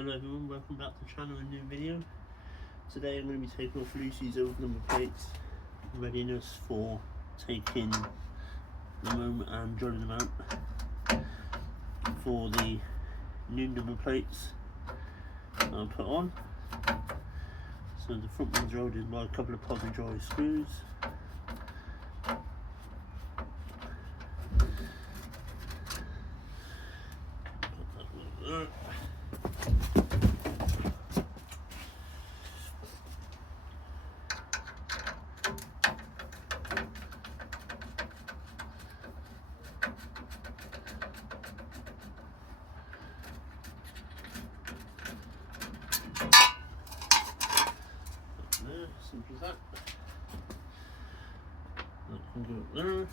Hello everyone, welcome back to the channel, a new video. Today I'm going to be taking off Lucy's old number plates, readiness for taking them home and drilling them out for the new number plates I'll put on. So the front ones are held in by a couple of posi dry screws. Put that there. Simple as that. That can go up there.